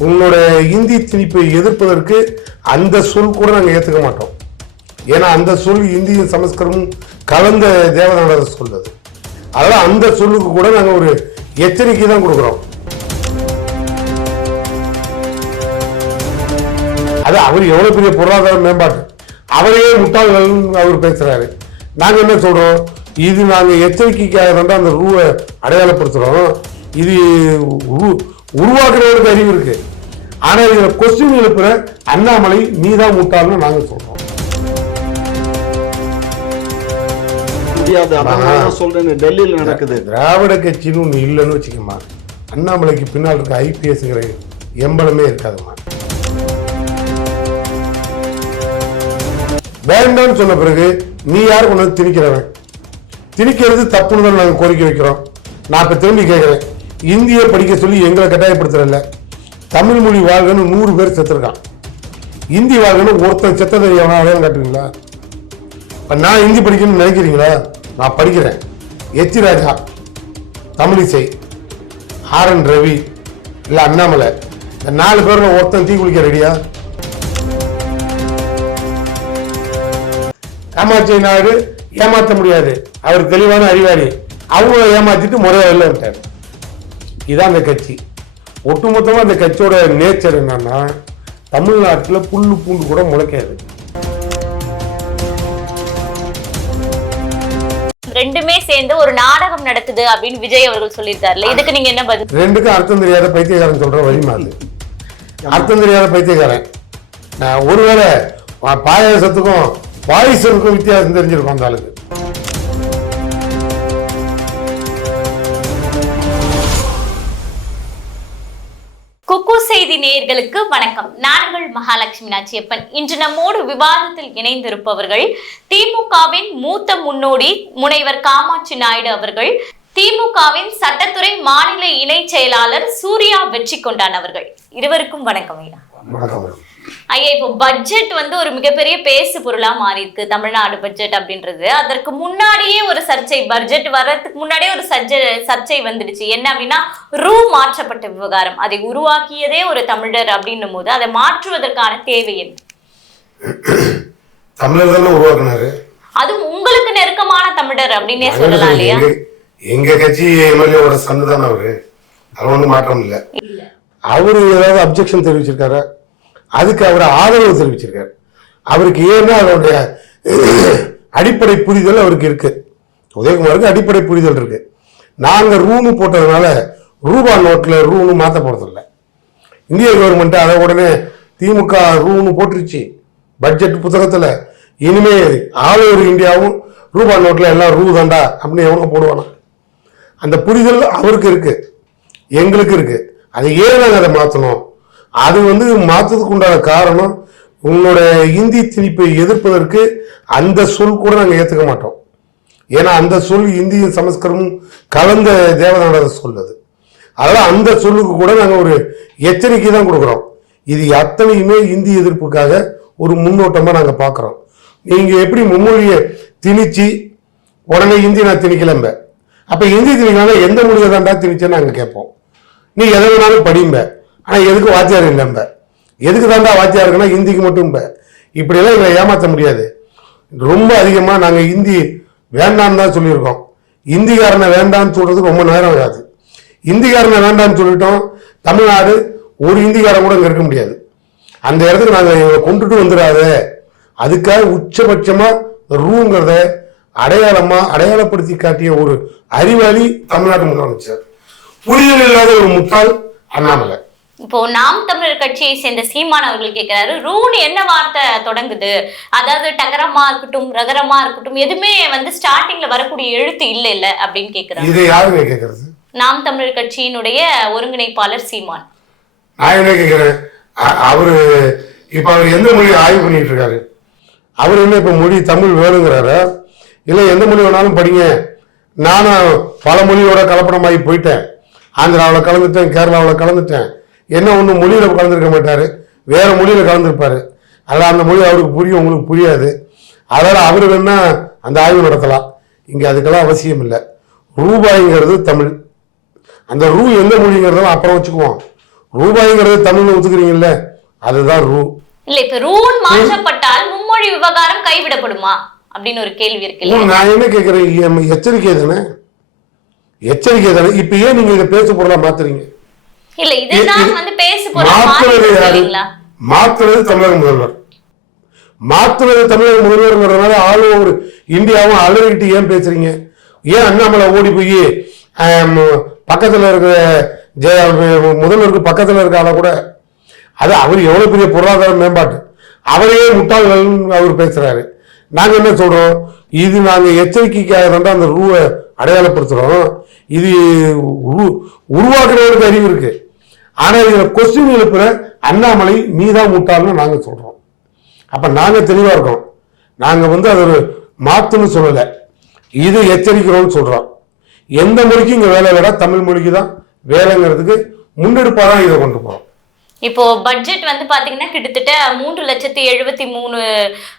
உன்னோட இந்தி திணிப்பை எதிர்ப்பதற்கு அந்த சொல் கூட நாங்கள் ஏற்றுக்க மாட்டோம். ஏன்னா அந்த சொல் இந்தியும் சமஸ்கிருதமும் கலந்த தேவநாட சொல் அது. அதனால் அந்த சொல்லுக்கு கூட நாங்கள் ஒரு எச்சரிக்கை தான் கொடுக்குறோம். அது அவர் எவ்வளோ பெரிய பொருளாதார மேம்பாட்டு. அவரையே முட்டாள்கள் அவர் பேசுகிறாரு நாங்கள் என்ன சொல்கிறோம் இது நாங்கள் எச்சரிக்கைக்காக தான் அந்த ரூவை அடையாளப்படுத்துகிறோம் இது உரு- உருவாக்குறவருக்கு அறிவு இருக்குது ஆனா இதுல கொஸ்டின் எழுப்புற அண்ணாமலை நீதான் முட்டாள்னு நாங்க சொல்றோம். சொல்றேன் டெல்லியில் நடக்குது. திராவிட கட்சின்னு ஒன்று இல்லைன்னு வச்சுக்கோமா. அண்ணாமலைக்கு பின்னால் இருக்க ஐபிஎஸ்ங்கிற எம்பளமே இருக்காதுமா. வேண்டாம்னு சொன்ன பிறகு நீ யார் கொண்டு வந்து திணிக்கிறவன்? திணிக்கிறது தப்புன்னு தான் நாங்கள் கோரிக்கை வைக்கிறோம். நான் இப்போ திரும்பி கேட்குறேன் இந்திய படிக்க சொல்லி எங்களை கட்டாயப்படுத்துறதில்ல தமிழ் மொழி வாழ்கன்னு நூறு பேர் செத்துருக்கான். இந்தி வாழ்கன்னு ஒருத்தன் செத்ததை எவனா அடையாளம் காட்டுவீங்களா? இப்போ நான் ஹிந்தி படிக்கணும்னு நினைக்கிறீங்களா? நான் படிக்கிறேன். H Raja Tamilisai R N Ravi இல்லை அண்ணாமலை. இந்த நாலு பேரில் ஒருத்தன் தீ குளிக்க ரெடியா? காமாட்சி நாயுடு ஏமாற்ற முடியாது. அவர் தெளிவான அறிவாளி. அவங்கள ஏமாத்திட்டு முறையாக வெளில விட்டார். இதான் அந்த கட்சி. ஒட்டுமொத்தமாக அந்த கட்சியோட நேச்சர் என்னன்னா தமிழ்நாட்டில் புல்லு பூண்டு கூட முளைக்காது. ரெண்டுமே சேர்ந்து ஒரு நாடகம் நடக்குது அப்படின்னு விஜய் அவர்கள் சொல்லியிருக்காருல்ல. இதுக்கு நீங்க என்ன பதில்? ரெண்டுக்கும் அர்த்தம் தெரியாத பைத்தியக்காரன் சொல்ற வழிமா அது. அர்த்தம் தெரியாத பைத்தியக்காரன். ஒருவேளை பாயாசத்துக்கும் பாயசத்துக்கும் வித்தியாசம் தெரிஞ்சிருக்கும் அந்த ஆளுக்கு. குக்கு செய்தி நேயர்களுக்கு வணக்கம். நாங்கள் மகாலட்சுமி நாச்சியப்பன் இன்று நம்மோடு விவாதத்தில் இணைந்திருப்பவர்கள் திமுகவின் மூத்த முன்னோடி முனைவர் காமாட்சி நாயுடு அவர்கள் திமுகவின் சட்டத்துறை மாநில இணை செயலாளர் சூர்யா வெற்றி கொண்டான் அவர்கள். இருவருக்கும் வணக்கம் ஐயா. வணக்கம். ஐயா இப்போ பட்ஜெட் வந்து ஒரு மிகப்பெரிய பேசு பொருளா மாறி இருக்கு தமிழ்நாடு பட்ஜெட் அப்படின்றது. அதற்கு முன்னாடியே ஒரு சர்ச்சை பட்ஜெட் வர்றதுக்கு முன்னாடியே ஒரு சர்ச்சை சர்ச்சை வந்துடுச்சு. என்ன அப்படின்னா ரூ மாற்றப்பட்ட விவகாரம். அதை உருவாக்கியதே ஒரு தமிழர் அப்படின்னும் போது அதை மாற்றுவதற்கான தேவை என்ன? தமிழர் தானே உருவாக்குனாரு. அதுவும் உங்களுக்கு நெருக்கமான தமிழர் அப்படின்னே சொல்லலாம் இல்லையா? எங்க கட்சி எம்எல்ஏவோட சன்னு தானே அவரு. அது ஒன்றும் மாற்றம் இல்லை. அவரு ஏதாவது அப்ஜெக்ஷன் தெரிவிச்சிருக்காரா? அதுக்கு அவர் ஆதரவு தெரிவிச்சிருக்காரு. அவருக்கு ஏன்னா அதனுடைய அடிப்படை புரிதல் அவருக்கு இருக்கு. உதயகுமாருக்கு அடிப்படை புரிதல் இருக்கு. நாங்கள் ரூனு போட்டதுனால ரூபா நோட்டில் ரூனு மாற்ற போகிறதில்ல இந்திய கவர்மெண்ட் அதை உடனே திமுக ரூனு போட்டுருச்சு. பட்ஜெட் புத்தகத்தில் இனிமே ஆல் ஓவர் இந்தியாவும் ரூபா நோட்டில் எல்லாம் ரூ தாண்டா அப்படின்னு எவங்க போடுவானா. அந்த புரிதல் அவருக்கு இருக்கு. எங்களுக்கு இருக்கு. அதை ஏன் நாங்கள் அதை மாற்றணும் அது வந்து மாற்றுறதுக்கு உண்டான காரணம் உன்னோட இந்தி திணிப்பை எதிர்ப்பதற்கு அந்த சொல் கூட நாங்கள் ஏற்றுக்க மாட்டோம். ஏன்னா அந்த சொல் இந்தியும் சமஸ்கிருதமும் கலந்த தேவநாட சொல் அது. அதனால் அந்த சொல்லுக்கு கூட நாங்கள் ஒரு எச்சரிக்கை தான் கொடுக்குறோம். இது அத்தனையுமே இந்தி எதிர்ப்புக்காக ஒரு முன்னோட்டமாக நாங்கள் பார்க்குறோம் நீங்கள் எப்படி மும்மொழியை திணிச்சு உடனே இந்தி நான் திணிக்கலம்ப? அப்போ இந்தி திணிக்கலாம் எந்த மொழியை தாண்டா திணிச்சேன்னு நாங்கள் கேட்போம். நீ எதை வேணாலும் படிம்ப. ஆனால் எதுக்கு வாத்தியார் இல்லைம்ப எதுக்கு தாண்டா வாத்தியார் இருக்குன்னா ஹிந்திக்கு மட்டும் இப்படியெல்லாம் எங்களை ஏமாற்ற முடியாது. ரொம்ப அதிகமாக நாங்கள் ஹிந்தி வேண்டாம்னு தான் சொல்லியிருக்கோம். ஹிந்திக்காரனை வேண்டாம்னு சொல்கிறதுக்கு ரொம்ப நேரம் ஆகாது. ஹிந்திக்காரனை வேண்டாம்னு சொல்லிட்டோம் தமிழ்நாடு ஒரு ஹிந்திக்காரன் கூட இங்கே இருக்க முடியாது. அந்த இடத்துக்கு நாங்கள் இவங்களை கொண்டுட்டு வந்துடாத. அதுக்காக உச்சபட்சமாக ரூங்கிறத அடையாளமாக அடையாளப்படுத்தி காட்டிய ஒரு அறிவாளி தமிழ்நாட்டு முதலமைச்சர். புரிதல் இல்லாத ஒரு முட்டாள் அண்ணாமலை. இப்போ நாம் தமிழர் கட்சியை சேர்ந்த சீமான் அவர்கள் கேட்கிறாரு ரூன் என்ன வார்த்தை தொடங்குது? அதாவது டகரமா இருக்கட்டும் ரகரமா இருக்கட்டும் எதுவுமே வந்து ஸ்டார்டிங்ல வரக்கூடிய எழுத்து இல்ல இல்ல அப்படின்னு இதை கேட்கறது நாம் தமிழர் கட்சியினுடைய ஒருங்கிணைப்பாளர் சீமான். நான் என்ன கேட்கிறேன் அவரு இப்ப அவர் எந்த மொழி ஆய்வு பண்ணிட்டு இருக்காரு? அவர் என்ன இப்ப மொழி தமிழ் வேணுங்கிறாரா? இல்ல எந்த மொழி வேணாலும் படிங்க. நானும் பல மொழியோட கலப்படமாகி போயிட்டேன். ஆந்திராவில் கலந்துட்டேன் கேரளாவில் கலந்துட்டேன். என்ன ஒன்று மொழியில கலந்துருக்க மாட்டாரு. வேற மொழியில கலந்துருப்பாரு. அதில் அந்த மொழி அவருக்கு புரியும் உங்களுக்கு புரியாது. அதனால அவர் வேணா அந்த ஆய்வு நடத்தலாம். இங்க அதுக்கெல்லாம் அவசியம் இல்லை. ரூபாய்ங்கிறது தமிழ். அந்த ரூ எந்த மொழிங்கிறதெல்லாம் அப்புறம் வச்சுக்குவோம். ரூபாய்ங்கிறது தமிழ்ல ஒத்துக்கிறீங்கல்ல அதுதான் ரூ. இல்ல இப்ப ரூல் மாற்றப்பட்டால் மும்மொழி விவகாரம் கைவிடப்படுமா? அப்படின்னு ஒரு கேள்வி இருக்கு நான் என்ன கேட்கிறேன் எச்சரிக்கை தானே? எச்சரிக்கை தானே? இப்ப ஏன் நீங்க இதை பேச பொருளா மாத்துறீங்க. இல்ல இதுதான் இது- வந்து பேசு பொருள் மாத்துறது தமிழக முதல்வர். மாத்துறது தமிழக முதல்வர்ங்கிறதுனால ஆள் ஒரு இந்தியாவும் அலறிக்கிட்டு ஏன் பேசுறீங்க? ஏன் அண்ணாமலை ஓடி போய் பக்கத்துல இருக்கிற ஜெய முதல்வருக்கு பக்கத்துல இருக்க ஆளை கூட அது அவர் எவ்வளவு பெரிய பொருளாதார மேம்பாட்டு. அவரையே முட்டாள்கள் அவர் பேசுறாரு. நாங்க என்ன சொல்றோம்? இது நாங்க எச்சரிக்கைக்காக தான் அந்த ரூவை அடையாளப்படுத்துறோம். இது உரு- உருவாக்குறவருக்கு அறிவு இருக்கு. ஆனா இதுல கொஸ்டின் எழுப்புற அண்ணாமலை நீதான் முட்டாள்னு நாங்க சொல்றோம். அப்ப நாங்க தெளிவா இருக்கோம் நாங்க வந்து அது ஒரு மாத்துன்னு சொல்லல. இது எச்சரிக்கிறோம்னு சொல்றோம். எந்த மொழிக்கும் இங்க வேலை விட தமிழ் மொழிக்கு தான் வேலைங்கிறதுக்கு முன்னெடுப்பாக தான் இதை கொண்டு போறோம். இப்போ பட்ஜெட் வந்து பாத்தீங்கன்னா கிட்டத்தட்ட மூன்று லட்சத்தி எழுபத்தி மூணு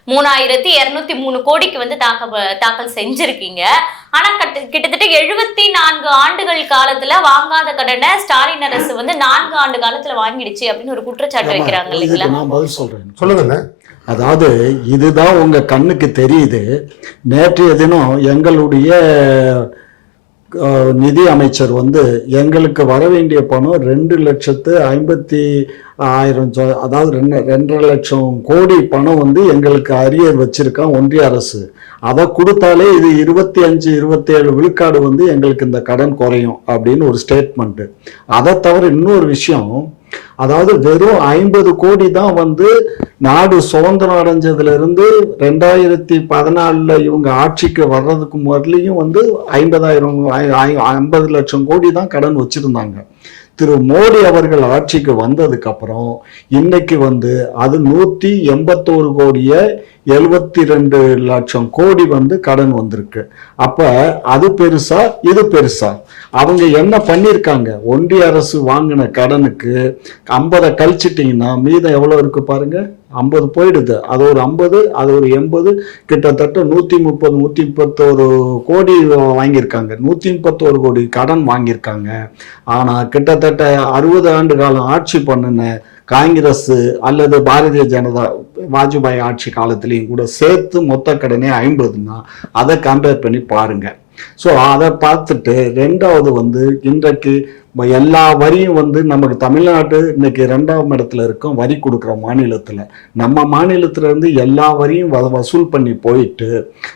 மூணாயிரத்தி இருநூத்தி மூணு கோடிக்கு வந்து தாக்கல் தாக்கல் செஞ்சிருக்கீங்க. ஆனா கட்டு- கிட்டத்தட்ட எழுபத்தி நான்கு ஆண்டுகள் காலத்துல வாங்காத கடனை ஸ்டாலின் அரசு வந்து நான்கு ஆண்டு காலத்துல வாங்கிடுச்சு அப்படின்னு ஒரு குற்றச்சாட்டு வைக்கிறாங்க இல்லைங்களா? இதுக்கு நான் பதில் சொல்றேன். சொல்லுங்க அதாவது இதுதான் உங்க கண்ணுக்கு தெரியுது. நேற்றைய தினம் எங்களுடைய நிதி அமைச்சர் வந்து எங்களுக்கு வர வேண்டிய பணம் ரெண்டு லட்சத்து ஐம்பத்தி ஆயிரம் அதாவது ரெண்டு ரெண்டரை லட்சம் கோடி பணம் வந்து எங்களுக்கு அரியர் வச்சிருக்கான் ஒன்றிய அரசு. அதை கொடுத்தாலே இது இருபத்தி அஞ்சு இருபத்தி ஏழு விழுக்காடு வந்து எங்களுக்கு இந்த கடன் குறையும் அப்படின்னு ஒரு ஸ்டேட்மெண்ட்டு அதை தவிர இன்னொரு விஷயம் அதாவது வெறும் ஐம்பது கோடி தான் வந்து நாடு சுதந்திரம் அடைஞ்சதுல இருந்து ரெண்டாயிரத்தி பதினாலுல இவங்க ஆட்சிக்கு வர்றதுக்கு முதலையும் வந்து ஐம்பதாயிரம் ஐம்பது லட்சம் கோடி தான் கடன் வச்சிருந்தாங்க. திரு மோடி அவர்கள் ஆட்சிக்கு வந்ததுக்கு அப்புறம் இன்னைக்கு வந்து அது நூத்தி எண்பத்தோரு கோடிய எழுபத்தி ரெண்டு லட்சம் கோடி வந்து கடன் வந்திருக்கு. அப்ப அது பெருசா இது பெருசா? அவங்க என்ன பண்ணிருக்காங்க ஒன்றிய அரசு வாங்கின கடனுக்கு ஐம்பதை கழிச்சிட்டிங்கன்னா மீதம் எவ்வளவு இருக்கு பாருங்க? ஐம்பது போயிடுது. அது ஒரு ஐம்பது அது ஒரு எண்பது கிட்டத்தட்ட நூற்றி முப்பது நூற்றி முப்பத்தோரு கோடி வாங்கியிருக்காங்க. நூற்றி முப்பத்தோரு கோடி கடன் வாங்கியிருக்காங்க. ஆனால் கிட்டத்தட்ட அறுபது ஆண்டு காலம் ஆட்சி பண்ணின காங்கிரஸ் அல்லது பாரதிய ஜனதா வாஜ்பாய் ஆட்சி காலத்திலையும் கூட சேர்த்து மொத்த கடனே ஐம்பதுன்னா அதை கம்பேர் பண்ணி பாருங்கள் ஸோ அதை பார்த்துட்டு ரெண்டாவது வந்து இன்றைக்கு இப்போ எல்லா வரியும் வந்து நமக்கு தமிழ்நாடு இன்னைக்கு ரெண்டாம் இடத்துல இருக்கோம் வரி கொடுக்குற மாநிலத்தில். நம்ம மாநிலத்திலேருந்து எல்லா வரியும் வ- வசூல் பண்ணி போயிட்டு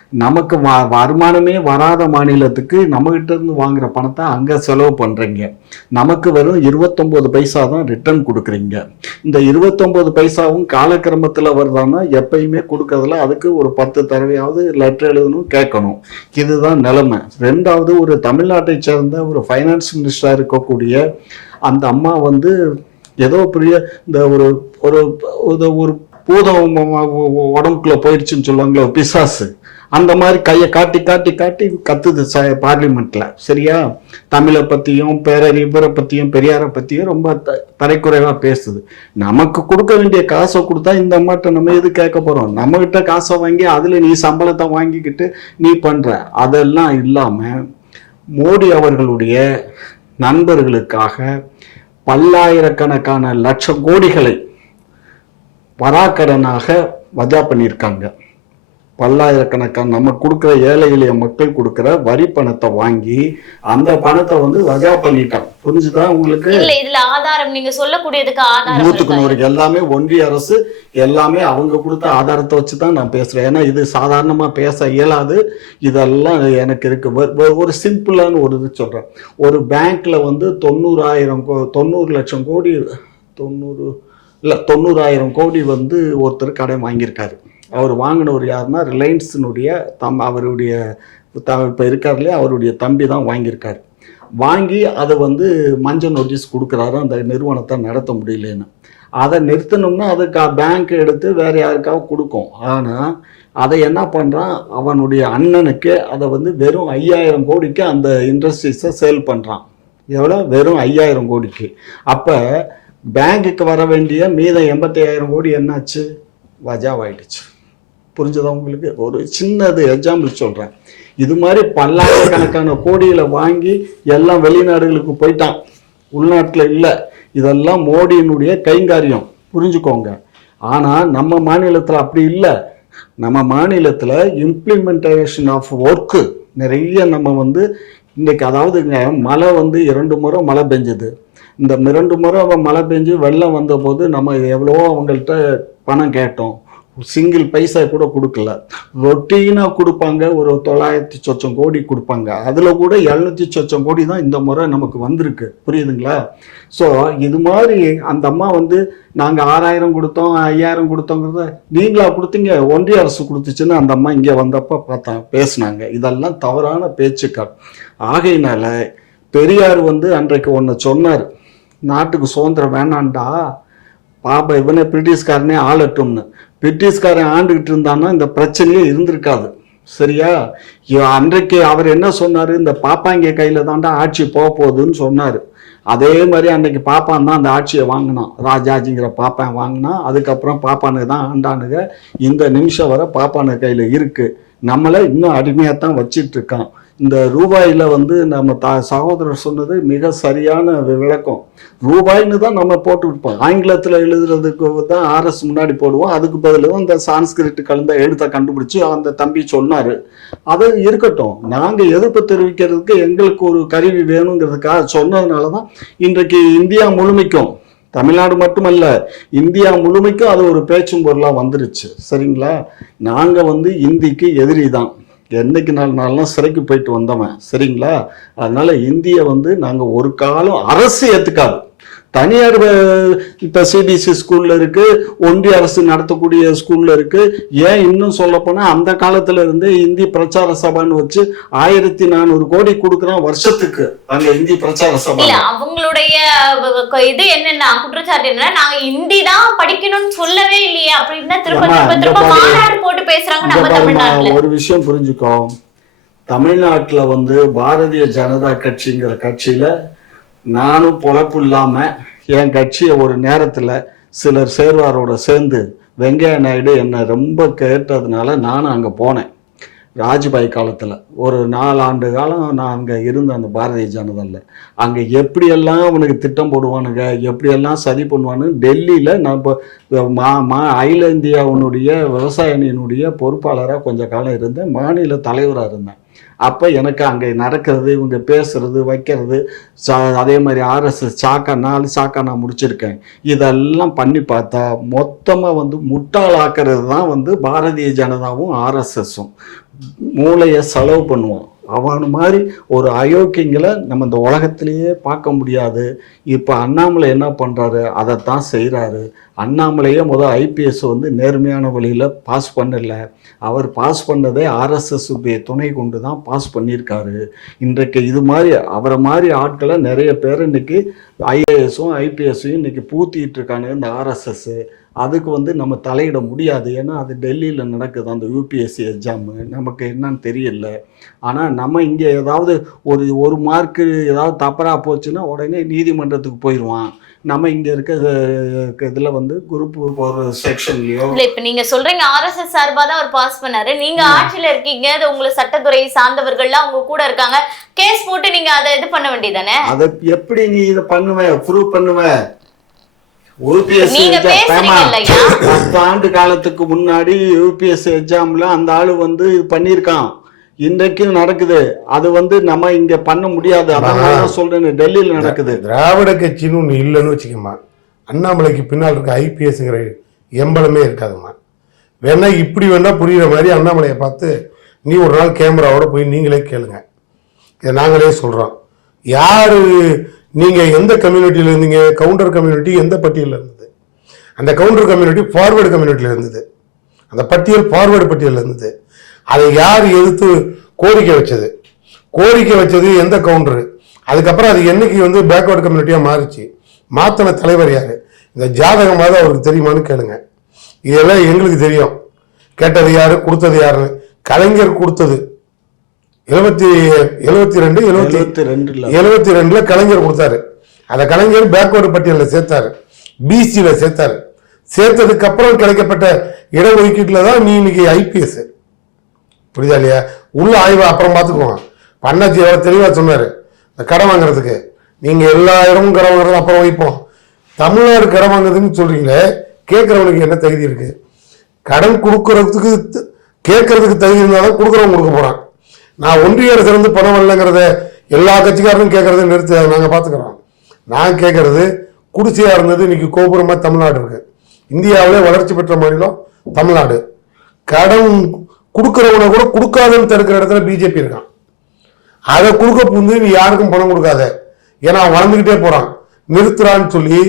நமக்கு வ வருமானமே வராத மாநிலத்துக்கு நம்மகிட்ட இருந்து வாங்குற பணத்தை அங்கே செலவு பண்ணுறீங்க நமக்கு வெறும் இருபத்தொம்போது பைசா தான் ரிட்டர்ன் கொடுக்குறீங்க. இந்த இருபத்தொம்போது பைசாவும் காலக்கிரமத்தில் வருதான்னா எப்பயுமே கொடுக்கறதுல அதுக்கு ஒரு பத்து தடவையாவது லெட்டர் எழுதணும் கேட்கணும். இதுதான் நிலைமை. ரெண்டாவது ஒரு தமிழ்நாட்டை சேர்ந்த ஒரு ஃபைனான்ஸ் மினிஸ்டராக போகக்கூடிய அந்த அம்மா வந்து ஏதோ பெரிய இந்த ஒரு ஒரு ஒரு பூதம் உடம்புக்குள்ள போயிடுச்சுன்னு சொல்லுவாங்களே பிசாசு. அந்த மாதிரி கையை காட்டி காட்டி காட்டி கத்துது ச பார்லிமெண்ட்ல. சரியா? தமிழை பற்றியும் பேரறி இவரை பற்றியும் பெரியாரை பத்தியும் ரொம்ப த- தரைக்குறைவா பேசுது. நமக்கு கொடுக்க வேண்டிய காசை கொடுத்தா இந்த அம்மாட்ட நம்ம எது கேட்க போகிறோம் நம்மக்கிட்ட காசை வாங்கி அதுல நீ சம்பளத்தை வாங்கிக்கிட்டு நீ பண்ற. அதெல்லாம் இல்லாம மோடி அவர்களுடைய நண்பர்களுக்காக பல்லாயிரக்கணக்கான லட்சம் கோடிகளை வராக்கடனாக வஜா பண்ணியிருக்காங்க. பல்லாயிரக்கணக்கான நம்ம கொடுக்குற ஏழை எளிய மக்கள் கொடுக்குற வரி பணத்தை வாங்கி அந்த பணத்தை வந்து வஜா பண்ணிட்டான். புரிஞ்சுதா உங்களுக்கு? இல்ல இதுல ஆதாரம் நீங்க சொல்லக்கூடியதுக்கு ஆதாரம் நூத்துக்கு? நூறு எல்லாமே ஒன்றிய அரசு எல்லாமே அவங்க கொடுத்த ஆதாரத்தை வச்சு தான் நான் பேசுறேன். ஏன்னா இது சாதாரணமா பேச இயலாது. இதெல்லாம் எனக்கு இருக்கு. ஒரு- சிம்பிளான ஒரு இது சொல்றேன். ஒரு பேங்க்ல வந்து தொண்ணூறாயிரம் கோ- தொண்ணூறு லட்சம் கோடி தொண்ணூறு இல்ல தொண்ணூறாயிரம் கோடி வந்து ஒருத்தர் கடன் வாங்கியிருக்காரு. அவர் வாங்கினவர் யாருன்னா ரிலையன்ஸினுடைய தம் அவருடைய த இப்போ இருக்கார் இல்லையா? அவருடைய தம்பி தான் வாங்கியிருக்காரு. வாங்கி அதை வந்து மஞ்சள் நோட்டீஸ் கொடுக்குறாரு. அந்த நிறுவனத்தை நடத்த முடியலன்னு. அதை நிறுத்தணும்னா அதுக்கு பேங்க் எடுத்து வேறு யாருக்காவது கொடுக்கும். ஆனால் அதை என்ன பண்ணுறான் அவனுடைய அண்ணனுக்கு அதை வந்து வெறும் ஐயாயிரம் கோடிக்கு அந்த இண்டஸ்ட்ரீஸை சேல் பண்ணுறான் எவ்வளோ வெறும் ஐயாயிரம் கோடிக்கு. அப்போ பேங்க்குக்கு வர வேண்டிய மீதம் எண்பத்தி ஐயாயிரம் கோடி என்னாச்சு? வஜாவாயிடுச்சு. புரிஞ்சதா உங்களுக்கு? ஒரு சின்னது எக்ஸாம்பிள் சொல்கிறேன் இது மாதிரி பல்லாயிரக்கணக்கான கோடியில் வாங்கி எல்லாம் வெளிநாடுகளுக்கு போயிட்டான். உள்நாட்டில் இல்லை. இதெல்லாம் மோடியினுடைய கைங்காரியம். புரிஞ்சுக்கோங்க. ஆனால் நம்ம மாநிலத்தில் அப்படி இல்லை. நம்ம மாநிலத்தில் இம்ப்ளிமெண்டேஷன் ஆஃப் ஒர்க்கு நிறைய நம்ம வந்து இன்றைக்கி அதாவதுங்க மழை வந்து இரண்டு முறை மழை பெஞ்சது. இந்த இரண்டு முறை அவன் மழை பெஞ்சு வெள்ளம் வந்தபோது நம்ம எவ்வளவோ அவங்கள்ட்ட பணம் கேட்டோம். சிங்கிள் பைசா கூட கொடுக்கல. ரொட்டீனாக கொடுப்பாங்க ஒரு தொள்ளாயிரத்தி சொச்சம் கோடி கொடுப்பாங்க. அதில் கூட எழுநூத்தி சொச்சம் கோடி தான் இந்த முறை நமக்கு வந்திருக்கு. புரியுதுங்களா? ஸோ இது மாதிரி அந்த அம்மா வந்து நாங்கள் ஆறாயிரம் கொடுத்தோம் ஐயாயிரம் கொடுத்தோங்கிறத நீங்களா கொடுத்தீங்க ஒன்றிய அரசு கொடுத்துச்சுன்னு அந்த அம்மா இங்கே வந்தப்போ பார்த்தா பேசினாங்க. இதெல்லாம் தவறான பேச்சுக்கள். ஆகையினால பெரியார் வந்து அன்றைக்கு ஒன்று சொன்னார். நாட்டுக்கு சுதந்திரம் வேணாண்டா பாப்பா இவனே பிரிட்டிஷ்காரனே ஆளட்டும்னு. பிரிட்டிஷ்காரன் ஆண்டுகிட்டு இருந்தான்னா இந்த பிரச்சனையே இருந்திருக்காது. சரியா? அன்றைக்கு அவர் என்ன சொன்னார்? இந்த பாப்பாங்க கையில் தாண்டா ஆட்சி போக போகுதுன்னு சொன்னார். அதே மாதிரி அன்னைக்கு பாப்பான் தான் அந்த ஆட்சியை வாங்கினான். ராஜாஜிங்கிற பாப்பான் வாங்கினான் அதுக்கப்புறம் பாப்பானுக்கு தான் ஆண்டானுங்க. இந்த நிமிஷம் வரை பாப்பானு கையில் இருக்குது நம்மளை இன்னும் அடிமையாக தான் வச்சிட்ருக்கான் இந்த ரூபாயில் வந்து நம்ம த சகோதரர் சொன்னது மிக சரியான விளக்கம். ரூபாய்னு தான் நம்ம போட்டுருப்போம் ஆங்கிலத்தில் எழுதுறதுக்கு தான் ஆர்எஸ் முன்னாடி போடுவோம். அதுக்கு பதிலா தான் இந்த சான்ஸ்கிரிட் கலந்த எழுத்தை கண்டுபிடிச்சி அந்த தம்பி சொன்னார். அது இருக்கட்டும். நாங்கள் எதிர்ப்பு தெரிவிக்கிறதுக்கு எங்களுக்கு ஒரு கருவி வேணுங்கிறதுக்காக சொன்னதுனால தான் இன்றைக்கு இந்தியா முழுமைக்கும் தமிழ்நாடு மட்டுமல்ல இந்தியா முழுமைக்கும் அது ஒரு பேச்சும் பொருளாக வந்துருச்சு. சரிங்களா? நாங்கள் வந்து இந்திக்கு எதிரி தான். என்னைக்கு நாலு நாள்லாம் சிறைக்கு போயிட்டு வந்தவன். சரிங்களா? அதனால இந்திய வந்து நாங்கள் ஒரு காலம் அரசு ஏற்றுக்காது தனியார் இப்ப சிபிஎஸ்சி ஸ்கூல்ல இருக்கு ஒன்றிய அரசு நடத்தக்கூடிய ஸ்கூல்ல இருக்கு. ஏன் இன்னும் சொல்ல போனா அந்த காலத்துல இருந்தே இந்தி பிரச்சார சபான்னு வச்சு ஆயிரத்தி நானூறு கோடி கொடுக்குறான் வருஷத்துக்கு. அங்க இந்தி பிரச்சார சபா. அவங்களுடைய இது என்னன்னா குற்றச்சாட்டு என்னன்னா நாங்க ஹிந்தி தான் படிக்கணும்னு சொல்லவே இல்லையே அப்படின்னு திரும்ப திரும்ப. மாநாடு போட்டு பேசுறாங்க நம்ம தமிழ்நாட்டுல. ஒரு விஷயம் புரிஞ்சுக்கோ. தமிழ்நாட்டுல வந்து பாரதிய ஜனதா கட்சிங்கிற கட்சியில நானும் பொழப்பு இல்லாம என் கட்சியை ஒரு நேரத்துல சிலர் சேர்வாரோட சேர்ந்து வெங்கையா நாயுடு என்னை ரொம்ப கேட்டதுனால நானும் அங்கே போனேன். ராஜ்பாய் காலத்தில். ஒரு நாலு ஆண்டு காலம் நான் அங்கே இருந்தேன் அந்த பாரதிய ஜனதாவில் அங்கே எப்படியெல்லாம் அவனுக்கு திட்டம் போடுவானுங்க எப்படியெல்லாம் சதி பண்ணுவானு டெல்லியில் நான் இப்போ மா மா அகில இந்தியாவினுடைய விவசாயினுடைய பொறுப்பாளராக கொஞ்ச காலம் இருந்தேன். மாநில தலைவராக இருந்தேன். அப்போ எனக்கு அங்கே நடக்கிறது இவங்க பேசுறது வைக்கிறது சா அதே மாதிரி ஆர்எஸ்எஸ் சாக்கா நாலு சாக்கா நான் முடிச்சிருக்கேன். இதெல்லாம் பண்ணி பார்த்தா மொத்தமாக வந்து முட்டாளாக்குறது தான் வந்து பாரதிய ஜனதாவும் ஆர்எஸ்எஸும் மூளையை செலவு பண்ணுவோம் அவன் மாதிரி ஒரு அயோக்கியங்களை நம்ம இந்த உலகத்திலேயே பார்க்க முடியாது. இப்போ அண்ணாமலை என்ன பண்ணுறாரு அதைத்தான் செய்கிறாரு அண்ணாமலையே முதல் ஐபிஎஸ் வந்து நேர்மையான வழியில் பாஸ் பண்ணலை. அவர் பாஸ் பண்ணதே ஆர்எஸ்எஸ் துணை கொண்டு தான் பாஸ் பண்ணியிருக்காரு. இன்றைக்கு இது மாதிரி அவரை மாதிரி ஆட்களை நிறைய பேர் இன்னைக்கு ஐஏஎஸும் ஐபிஎஸையும் இன்னைக்கு பூத்திட்டு இருக்காங்க இந்த ஆர்எஸ்எஸ்ஸு. அதுக்கு வந்து நம்ம தலையிட முடியாது. ஏன்னா அது டெல்லியில் நடக்குது. அந்த யூபிஎஸ்சி எக்ஸாமு நமக்கு என்னன்னு தெரியல. ஆனால் நம்ம இங்கே ஏதாவது ஒரு ஒரு மார்க்கு ஏதாவது தப்பராக போச்சுன்னா உடனே நீதிமன்றத்துக்கு போயிடுவான் நம்ம இங்கே இருக்க இதில் வந்து குரூப் ஒரு செக்ஷன்லையோ இல்ல இப்ப நீங்க சொல்றீங்க ஆர்எஸ்எஸ் சார்பா தான் அவர் பாஸ் பண்ணாரு. நீங்க ஆட்சியில இருக்கீங்க. அது உங்களை சட்டத்துறை சார்ந்தவர்கள்லாம் உங்க கூட இருக்காங்க. கேஸ் போட்டு நீங்க அதை இது பண்ண வேண்டியதானே அதை எப்படி நீ இதை பண்ணுவ? ப்ரூவ் பண்ணுவ? யூபிஎஸ்சி பத்து ஆண்டு காலத்துக்கு முன்னாடி யூபிஎஸ்சி எக்ஸாம்ல அந்த ஆளு வந்து இது பண்ணியிருக்கான். இன்றைக்கும் நடக்குது. அது வந்து நம்ம இங்க பண்ண முடியாது. அதனால தான் சொல்றேன் டெல்லியில நடக்குது. திராவிட கட்சின்னு ஒன்று இல்லைன்னு வச்சுக்கோமா. அண்ணாமலைக்கு பின்னால் இருக்க ஐபிஎஸ்ங்கிற எம்பளமே இருக்காதும்மா வேணா இப்படி வேணா புரியுற மாதிரி அண்ணாமலையை பார்த்து நீ ஒரு நாள் கேமராவோட போய் நீங்களே கேளுங்க. இதை நாங்களே சொல்கிறோம் யார் நீங்கள் எந்த கம்யூனிட்டியில் இருந்தீங்க? கவுண்டர் கம்யூனிட்டி எந்த பட்டியலில் இருந்தது? அந்த கவுண்டர் கம்யூனிட்டி ஃபார்வேர்டு கம்யூனிட்டியில் இருந்தது. அந்த பட்டியல் ஃபார்வேர்டு பட்டியலில் இருந்தது. அதை யார் எதிர்த்து கோரிக்கை வச்சது? கோரிக்கை வச்சது எந்த கவுண்டரு அதுக்கப்புறம் அது என்னைக்கு வந்து பேக்வேர்டு கம்யூனிட்டியாக மாறிச்சு? மாற்றின தலைவர் யார்? இந்த ஜாதகமாவது அவருக்கு தெரியுமான்னு கேளுங்க. இதெல்லாம் எங்களுக்கு தெரியும். கேட்டது யார்? கொடுத்தது யாருன்னு. கலைஞர் கொடுத்தது. எழுபத்தி எழுபத்தி ரெண்டு எழுபத்தி ரெண்டுல. எழுபத்தி ரெண்டுல கலைஞர் கொடுத்தாரு. அதை கலைஞர் பேக்வர்டு பட்டியலில் சேர்த்தாரு. பிசியில் சேர்த்தாரு. சேர்த்ததுக்கு அப்புறம் கிடைக்கப்பட்ட இடஒதுக்கீட்டில் தான் நீ இன்னைக்கு ஐபிஎஸ் புரியுதா இல்லையா? உள்ள ஆய்வு அப்புறம் பார்த்துக்குவோம். பண்ணாச்சி எவ்வளோ தெளிவாக சொன்னார். இந்த கடன் வாங்குறதுக்கு. நீங்கள் எல்லா இடமும் கடன் வாங்குறது அப்புறம் வைப்போம். தமிழ்நாடு கடன் வாங்குதுன்னு சொல்றீங்களே கேட்கறவனுக்கு என்ன தகுதி இருக்கு? கடன் கொடுக்கறதுக்கு கேட்கறதுக்கு தகுதி இருந்தாலும் கொடுக்குறவன் கொடுக்க போறான். நான் ஒன்றிய அரசு பணம் வரலங்கிறத எல்லா கட்சிக்காரரும் கேட்கறத நிறுத்தி நாங்கள் பார்த்துக்கிறோம் நான் கேட்கறது குடிசையாக இருந்தது இன்னைக்கு கோபுரமாக தமிழ்நாடு இருக்கு. இந்தியாவிலே வளர்ச்சி பெற்ற மாநிலம் தமிழ்நாடு. கடன் கொடுக்குறவனை கூட கொடுக்காதன்னு தடுக்கிற இடத்துல பிஜேபி இருக்கான். அதை கொடுக்க புந்து நீ யாருக்கும் பணம் கொடுக்காத. ஏன்னா அவன் வளர்ந்துக்கிட்டே போகிறான் நிறுத்துறான்னு சொல்லி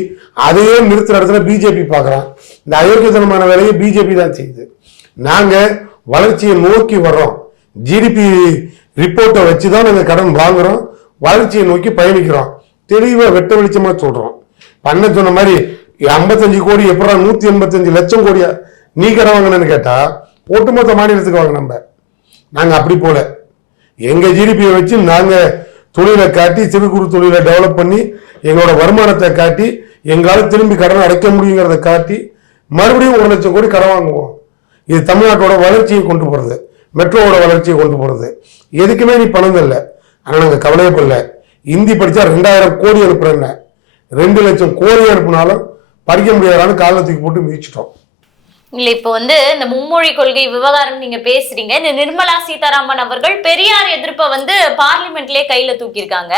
அதையே நிறுத்துற இடத்துல பிஜேபி பார்க்குறான் இந்த அயோக்கியத்தனமான வேலையை பிஜேபி தான் செய்யுது. நாங்கள் வளர்ச்சியை நோக்கி வர்றோம். ஜிடிபி ரிப்போர்ட்டை வச்சு தான் நாங்கள் கடன் வாங்குகிறோம் வளர்ச்சியை நோக்கி பயணிக்கிறோம். தெளிவாக வெட்ட வெளிச்சமாக சொல்கிறோம் பண்ண சொன்ன மாதிரி ஐம்பத்தஞ்சு கோடி எப்படா நூற்றி எண்பத்தஞ்சு லட்சம் கோடியா நீ கடன் வாங்கினேன்னு கேட்டால் ஒட்டுமொத்த மாநிலத்துக்கு வாங்க நம்ம. நாங்கள் அப்படி போல. எங்கள் ஜிடிபியை வச்சு நாங்கள் தொழிலை காட்டி சிறு குறு தொழிலை டெவலப் பண்ணி எங்களோட வருமானத்தை காட்டி எங்களால் திரும்பி கடன் அடைக்க முடியுங்கிறத காட்டி மறுபடியும் ஒரு லட்சம் கோடி கடன் வாங்குவோம். இது தமிழ்நாட்டோட வளர்ச்சியை கொண்டு போகிறது மெட்ரோவோட வளர்ச்சியை கொண்டு போகிறது எதுக்குமே நீ பணம் இல்லை ஆனால் நாங்கள் கவலையப்படல இந்தி படித்தா ரெண்டாயிரம் கோடி அனுப்புகிறேன்ன ரெண்டு லட்சம் கோடி அனுப்புனாலும் படிக்க முடியாதான்னு காலத்துக்கு போட்டு மிதிச்சிட்டோம். இல்ல இப்போ வந்து இந்த மும்மொழி கொள்கை விவகாரம் நீங்க பேசுறீங்க. இந்த நிர்மலா சீதாராமன் அவர்கள் பெரியார் எதிர்ப்பை வந்து பார்லிமெண்ட்லயே கையில தூக்கியிருக்காங்க.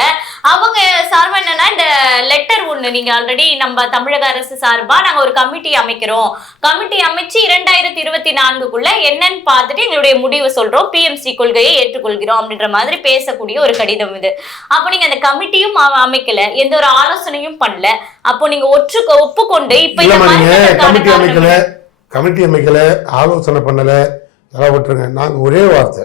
அவங்க சார்பா என்னன்னா இந்த லெட்டர் ஒண்ணு நீங்க ஆல்ரெடி நம்ம தமிழக அரசு சார்பா நாங்க ஒரு கமிட்டி அமைக்கிறோம். கமிட்டி அமைச்சு இரண்டாயிரத்தி இருபத்தி நான்குக்குள்ள என்னன்னு பார்த்துட்டு எங்களுடைய முடிவு சொல்றோம். பிஎம்சி கொள்கையை ஏற்றுக்கொள்கிறோம் அப்படின்ற மாதிரி பேசக்கூடிய ஒரு கடிதம் இது. அப்போ நீங்க அந்த கமிட்டியும் அமைக்கல. எந்த ஒரு ஆலோசனையும் பண்ணல. அப்போ நீங்க ஒற்று ஒப்புக்கொண்டு இப்ப இந்த மறுத்ததற்கான கமிட்டி அமைக்கலை ஆலோசனை பண்ணலை அதெல்லாம் விட்டுருங்க. நாங்கள் ஒரே வார்த்தை.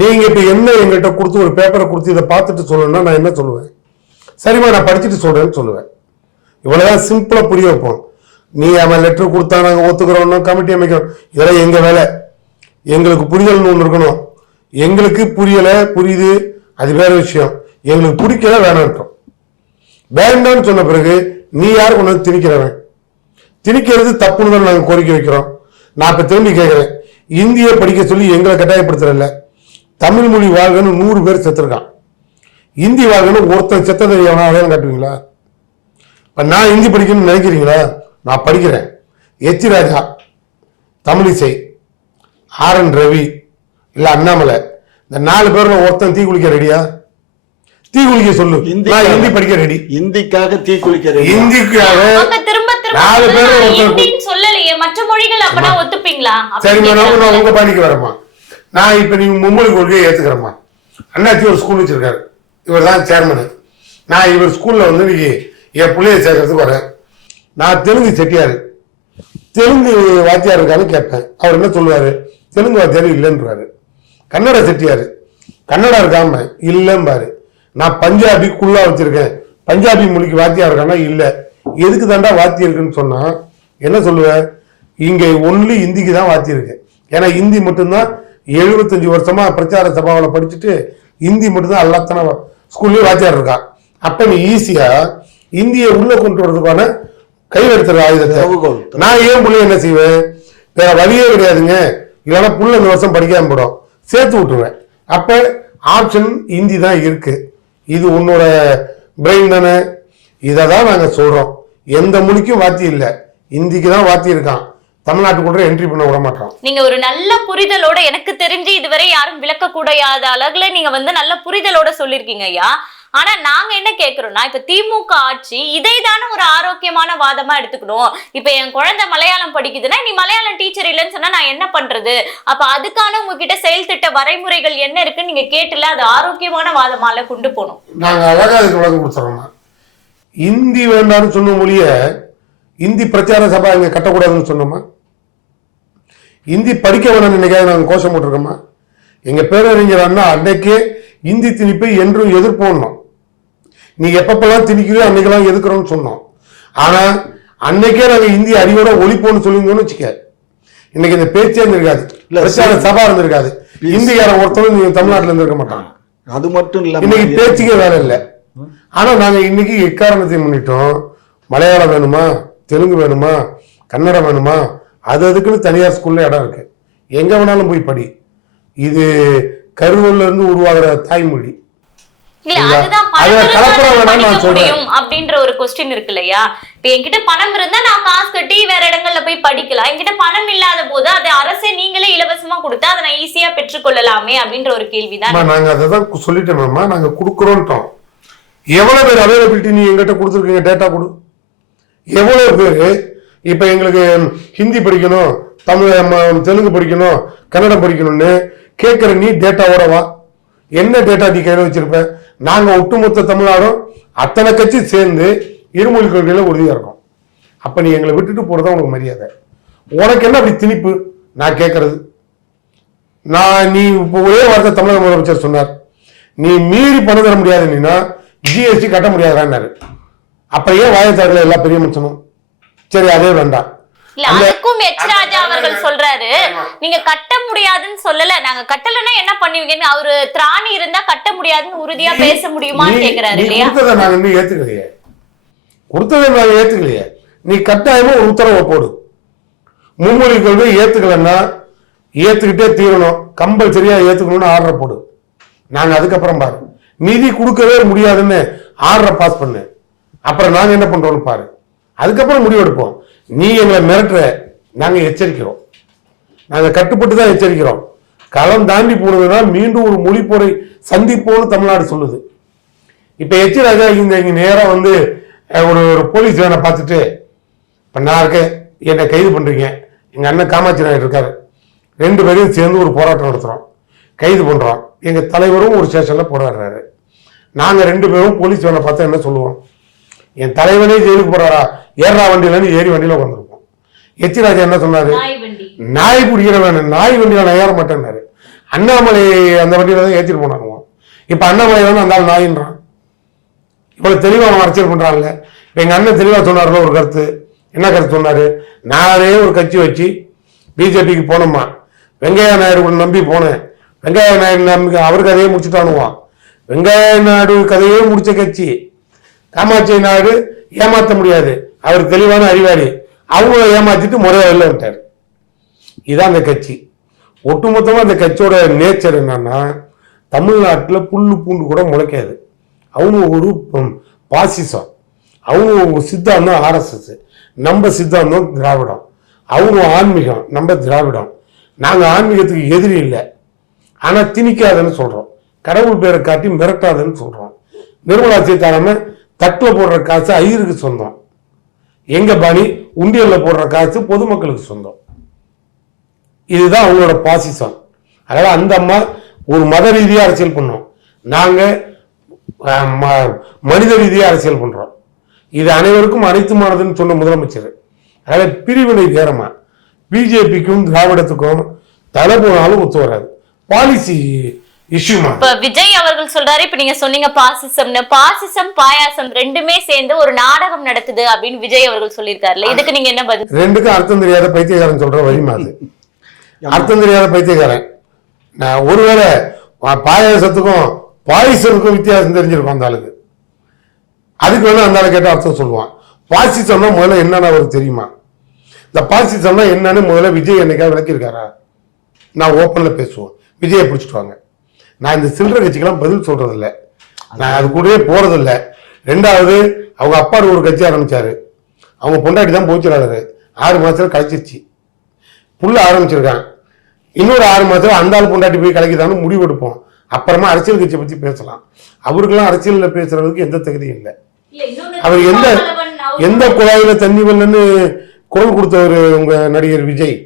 நீங்கள் இப்போ என்ன எங்கள்கிட்ட கொடுத்து ஒரு பேப்பரை கொடுத்து இதை பார்த்துட்டு சொல்லணும்னா நான் என்ன சொல்லுவேன்? சரிம்மா நான் படிச்சுட்டு சொல்கிறேன்னு சொல்லுவேன். இவ்வளோதான் சிம்பிளாக புரிய வைப்போம். நீ அவன் லெட்டர் கொடுத்தா நாங்கள் ஒத்துக்கிறோம்னா கமிட்டி அமைக்கிறோம். இதெல்லாம் எங்கள் வேலை? எங்களுக்கு புரிதல்னு ஒன்று இருக்கணும். எங்களுக்கு புரியலை புரியுது. அது வேற விஷயம். எங்களுக்கு பிடிக்கல வேணான்ட்டோம் வேண்டாம்னு சொன்ன பிறகு நீ யார் கொண்டு வந்து திணிக்கிறவன்? திணிக்கிறது தப்புன்னு தான் நாங்கள் கோரிக்கை வைக்கிறோம். நான் இப்போ திரும்பி கேட்குறேன் இந்தியை படிக்க சொல்லி எங்களை கட்டாயப்படுத்துறதில்ல தமிழ் மொழி வாழ்கன்னு நூறு பேர் செத்துருக்கான். இந்தி வாழ்கன்னு ஒருத்தன் செத்ததை எவனா அடையாளம் காட்டுவீங்களா? இப்போ நான் ஹிந்தி படிக்கணும்னு நினைக்கிறீங்களா? நான் படிக்கிறேன். H Raja Tamilisai R N Ravi இல்லை அண்ணாமலை. இந்த நாலு பேர்ல ஒருத்தன் தீ குளிக்க ரெடியா தீ குளிக்க சொல்லு. ஹிந்தி படிக்க ரெடி இந்திக்காக தீ திரும்ப திரும்ப நாலு பேர் ஒருத்தர் சொல்லலையே. மற்ற மொழிகள் அப்பனா ஒத்துப்பீங்களா? சரி மேடம். நான் உங்க பாணிக்கு வரேம்மா. நான் இப்ப நீங்க மும்மொழி கொள்கையை ஏத்துக்கிறேம்மா. அண்ணாச்சி ஒரு ஸ்கூல் வச்சிருக்காரு. இவர் தான் சேர்மனு நான் இவர் ஸ்கூல்ல வந்து இன்னைக்கு என் பிள்ளைய சேர்க்கறதுக்கு வரேன். நான் தெலுங்கு செட்டியாரு. தெலுங்கு வாத்தியார் இருக்கான்னு கேட்பேன். அவர் என்ன சொல்லுவாரு? தெலுங்கு வாத்தியார் இல்லைன்றாரு. கன்னட செட்டியாரு. கன்னடா இருக்காம இல்லைம்பாரு. நான் பஞ்சாபி குள்ளா வச்சிருக்கேன். பஞ்சாபி மொழிக்கு வாத்தியார் இருக்கானா இல்ல. எதுக்கு தாண்டா வாத்தி இருக்குன்னு சொன்னா என்ன சொல்லுவேன் இங்க ஒன்லி இந்திக்கு தான் வாத்தி இருக்கு. ஏன்னா இந்தி மட்டும்தான் எழுபத்தஞ்சு வருஷமா பிரச்சார சபாவில் படிச்சுட்டு இந்தி மட்டும்தான் எல்லாத்தனை ஸ்கூல்லயும் வாத்தியார் இருக்கான் அப்ப நீ ஈஸியா இந்தியை உள்ள கொண்டு வரதுக்கான கையெழுத்துற ஆயுதத்தை. நான் ஏன் புள்ள என்ன செய்வேன்? வேற வழியே கிடையாதுங்க. இல்லைன்னா புள்ள இந்த வருஷம் படிக்காம போடும் சேர்த்து விட்டுருவேன். அப்ப ஆப்ஷன் இந்தி தான் இருக்கு. இது உன்னோட பிரெயின் தானே. இதை தான் நாங்க சொல்றோம். எந்த மொழிக்கும் வாத்தி இல்லை. இந்திக்கு தான் வாத்தி இருக்கான். தமிழ்நாட்டுக்குள்ள என்ட்ரி பண்ண விட மாட்டோம் நீங்க ஒரு நல்ல புரிதலோட எனக்கு தெரிஞ்சு இதுவரை யாரும் விளக்க கூடாத அளவுல நீங்க வந்து நல்ல புரிதலோட சொல்லிருக்கீங்க ஐயா. ஆனா நாங்க என்ன கேக்குறோம்னா இப்ப திமுக ஆட்சி இதை தானே ஒரு ஆரோக்கியமான வாதமா எடுத்துக்கணும். இப்ப என் குழந்தை மலையாளம் படிக்குதுன்னா நீ மலையாளம் டீச்சர் இல்லைன்னு சொன்னா நான் என்ன பண்றது? அப்ப அதுக்கான உங்ககிட்ட செயல் திட்ட வரைமுறைகள் என்ன இருக்குன்னு நீங்க கேட்டுல அது ஆரோக்கியமான வாதமால கொண்டு போகணும். நாங்க அழகா அதுக்கு விளக்கம் கொடுத்துறோம்னா இந்தி வேண்டாம்னு சொன்ன மொழிய இந்தி பிரச்சார சபா இங்க கட்டக்கூடாதுன்னு சொன்னோமா? இந்தி படிக்க வேணும்னு நினைக்காத நாங்க கோஷம் போட்டிருக்கோமா? எங்க பேரறிஞர் அண்ணா அன்னைக்கே இந்தி திணிப்பை என்றும் எதிர்ப்போம்னோம் நீ எப்பப்பெல்லாம் திணிக்கிறியோ அன்னைக்கெல்லாம் எதுக்குறோம்னு சொன்னோம். ஆனா அன்னைக்கே நாங்க இந்தி அறிவோட ஒழிப்போம்னு சொல்லியிருந்தோம்னு வச்சுக்க. இன்னைக்கு இந்த பேச்சே இருந்திருக்காது. இல்ல, பிரச்சார சபா இருந்திருக்காது. இந்திக்காரன் ஒருத்தரும் நீங்க தமிழ்நாட்டுல இருந்திருக்க மாட்டான். அது மட்டும் இன்னைக்கு இல்லாம பேச்சுக்கே வேலை இல்லை. ஆனா நாங்க இன்னைக்கு எக்காரணத்தை முன்னிட்டோம்? மலையாளம் வேணுமா? தெலுங்கு வேணுமா? கன்னடம் வேணுமா? அது அதுக்குன்னு தனியார் ஸ்கூல்ல இடம் இருக்கு. எங்க வேணாலும் போய் படி. இது கருவூர்ல இருந்து உருவாகிற தாய்மொழி. அப்படின்ற ஒரு கொஸ்டின் இருக்கு இல்லையா? இப்ப என்கிட்ட பணம் இருந்தா நான் காசு கட்டி வேற இடங்கள்ல போய் படிக்கலாம். என்கிட்ட பணம் இல்லாத போது அதை அரசே நீங்களே இலவசமா கொடுத்தா அதை நான் ஈஸியா பெற்றுக்கொள்ளலாமே அப்படின்ற ஒரு கேள்விதான் நாங்க அதை தான் சொல்லிட்டோம்மா நாங்க கொடுக்குறோன்ட்டோம். எவ்வளோ பேர் அவைலபிலிட்டி நீ எங்கிட்ட கொடுத்துருக்கீங்க டேட்டா கொடு. எவ்வளோ பேர் இப்போ எங்களுக்கு ஹிந்தி படிக்கணும் தமிழ் ம- தெலுங்கு படிக்கணும் கன்னடம் படிக்கணும்னு கேட்குற நீ டேட்டாவோட வா. என்ன டேட்டா நீ கையில் வச்சிருப்ப? நாங்கள் ஒட்டுமொத்த தமிழ்நாடும் அத்தனை கட்சி சேர்ந்து இருமொழி கொள்கையில் உறுதியாக இருக்கோம். அப்போ நீ எங்களை விட்டுட்டு போகிறதா உனக்கு மரியாதை. உனக்கு என்ன அப்படி திணிப்பு? நான் கேட்கறது. நான் நீ இப்போ ஒரே வார்த்தை தமிழக முதலமைச்சர் சொன்னார். நீ மீறி பண்ண தர முடியாதுன்னா ஜிஎஸ்டி கட்ட முடியாதான்னாரு அப்ப ஏன் வாயத்தாரில் எல்லா பெரிய மனுஷனும். சரி அதே வேண்டாம். இல்ல அதுக்கும் எச் ராஜா அவர்கள் சொல்றாரு நீங்க கட்ட முடியாதுன்னு சொல்லல. நாங்க கட்டலைன்னா என்ன பண்ணுவீங்கன்னு அவரு திராணி இருந்தா கட்ட முடியாதுன்னு உறுதியா பேச முடியுமான்னு நீ- கேக்குறாரு இல்லையா? கொடுத்ததை நாங்க இன்னும் ஏத்துக்கலையே. கொடுத்ததை நாங்க ஏத்துக்கலையே. நீ கட்டாயமா ஒரு உத்தரவை போடு. மும்மொழி கொள்கை ஏத்துக்கலன்னா ஏத்துக்கிட்டே தீரணும். கம்பல்சரியா ஏத்துக்கணும்னு ஆர்டர் போடு. நாங்க அதுக்கப்புறம் பாரு. நிதி கொடுக்கவே முடியாதுன்னு ஆர்டரை பாஸ் பண்ணு. அப்புறம் நாங்க என்ன பண்றோம்னு பாரு. அதுக்கப்புறம் முடிவெடுப்போம் நீ எங்களை மிரட்டுற நாங்க எச்சரிக்கிறோம். நாங்க கட்டுப்பட்டு தான் எச்சரிக்கிறோம். களம் தாண்டி போனதுன்னா மீண்டும் ஒரு மொழிப்போரை சந்திப்போம்னு தமிழ்நாடு சொல்லுது. இப்ப எச் ராஜா இங்க இங்க நேரம் வந்து ஒரு ஒரு போலீஸ் வேனை பார்த்துட்டு இப்போ நான் இருக்கேன். என்னை கைது பண்ணுறீங்க எங்கள் அண்ணன் காமாட்சி நாயுடு இருக்காரு. ரெண்டு பேரையும் சேர்ந்து ஒரு போராட்டம் நடத்துகிறோம் கைது பண்ணுறோம் எங்கள் தலைவரும் ஒரு ஸ்டேஷனில் போராடுறாரு. நாங்க ரெண்டு பேரும் போலீஸ் வேனை பார்த்தா என்ன சொல்லுவோம்? என் தலைவனே ஜெயிலுக்கு போறாரா? ஏறா வண்டியிலன்னு ஏறி வண்டியில உட்காந்துருப்போம் எச் ராஜா என்ன சொன்னாரு? நாய் பிடிக்கிறவன் நாய் வண்டியில நான் ஏற மாட்டேன்னாரு. அண்ணாமலை அந்த வண்டியில தான் ஏற்றிட்டு போனாங்க இப்ப அண்ணாமலை வந்து அந்த ஆள் நாயின்றான். இவ்வளவு தெளிவா அவன் அரசியல் பண்றாங்க இப்ப எங்க அண்ணன் தெளிவா சொன்னார்ல ஒரு கருத்து. என்ன கருத்து சொன்னாரு? நானே ஒரு கட்சி வச்சு பிஜேபிக்கு போனோமா? வெங்கையா நாயுடு கூட நம்பி போனேன். வெங்கையா நாயுடு நம்பி அவர் கதையே முடிச்சுட்டானுவான். வெங்காய நாயுடு கதையே முடிச்ச கட்சி. காமாட்சி நாயுடு ஏமாற்ற முடியாது. அவர் தெளிவான அறிவாளி. அவங்கள ஏமாத்திட்டு முறையை வெளில விட்டார் இதான் அந்த கட்சி. ஒட்டுமொத்தமாக அந்த கட்சியோட நேச்சர் என்னன்னா தமிழ்நாட்டில் புல்லு பூண்டு கூட முளைக்காது. அவங்க ஒரு பாசிசம். அவங்க சித்தாந்தம் ஆர்எஸ்எஸ் நம்ம சித்தாந்தம் திராவிடம். அவங்க ஆன்மீகம் நம்ம திராவிடம். நாங்கள் ஆன்மீகத்துக்கு எதிரி இல்லை. ஆனால் திணிக்காதுன்னு சொல்கிறோம் கடவுள் பேரை காட்டி மிரட்டாதுன்னு சொல்கிறோம் நிர்மலா சீதாராமன் தட்டில் போடுற காசு ஐயருக்கு சொந்தம். எங்கள் பாணி? உண்டியலில் போடுற காசு பொதுமக்களுக்கு சொந்தம். இதுதான் அவங்களோட பாசிசம். அதனால் அந்த அம்மா ஒரு மத ரீதியாக அரசியல் பண்ணோம். நாங்கள் ம- மனித ரீதியாக அரசியல் பண்ணுறோம் இது அனைவருக்கும் அனைத்துமானதுன்னு சொன்ன முதலமைச்சர். அதனால் பிரிவினை வேறமா பிஜேபிக்கும் திராவிடத்துக்கும் தலை போனாலும் ஒத்து வராது. பாலிசி இப்ப விஜய் அவர்கள் சொல்றாரு இப்ப நீங்க சொன்னீங்க பாசிசம்னு. பாசிசம் பாயாசம் ரெண்டுமே சேர்ந்து ஒரு நாடகம் நடத்துது அப்படின்னு விஜய் அவர்கள் சொல்லியிருக்காருல்ல. இதுக்கு நீங்க என்ன பதில்? ரெண்டுக்கும் அர்த்தம் தெரியாத பைத்தியக்காரன் சொல்ற வழிமா அது. அர்த்தம் தெரியாத பைத்தியக்காரன். நான் ஒருவேளை பாயாசத்துக்கும் பாயசத்துக்கும் வித்தியாசம் தெரிஞ்சிருக்கும் அந்த ஆளுக்கு. அதுக்கு வேணா அந்த ஆளு கேட்ட அர்த்தம் சொல்லுவான். பாசிசம்னா முதல்ல என்னன்னு அவருக்கு தெரியுமா? இந்த பாசிசம்னா என்னன்னு முதல்ல விஜய் என்னைக்காவது விளக்கியிருக்காரா? நான் ஓப்பன்ல பேசுவோம். விஜயை பிடிச்சிட்டு வாங்க. நான் இந்த சில்லறை கட்சிக்கெல்லாம் பதில் சொல்றது இல்ல நான் அது கூடவே போறது இல்ல ரெண்டாவது அவங்க அப்பா ஒரு கட்சி ஆரம்பிச்சாரு. அவங்க பொண்டாட்டி தான் போச்சுறாரு ஆறு மாசத்துல கழிச்சிருச்சு புள்ள ஆரம்பிச்சிருக்கான். இன்னொரு ஆறு மாசத்துல அந்த ஆள் பொண்டாட்டி போய் கலைக்குதான்னு முடிவு எடுப்போம். அப்புறமா அரசியல் கட்சியை பத்தி பேசலாம். அவருக்கெல்லாம் அரசியல்ல பேசுறதுக்கு எந்த தகுதியும் இல்லை. அவர் எந்த எந்த குழாயில தண்ணி வரலன்னு குரல் கொடுத்தவர் உங்க நடிகர் விஜய்.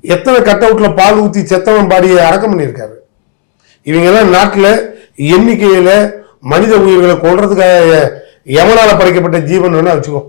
எத்தனை கட் அவுட்ல பால் ஊத்தி செத்தவன் பாடியை அடக்கம் பண்ணியிருக்காரு. இவங்க எல்லாம் எண்ணிக்கையில் மனித உயிர்களை கொள்றதுக்காக எவனால் படைக்கப்பட்ட ஜீவன் வச்சுக்கோ.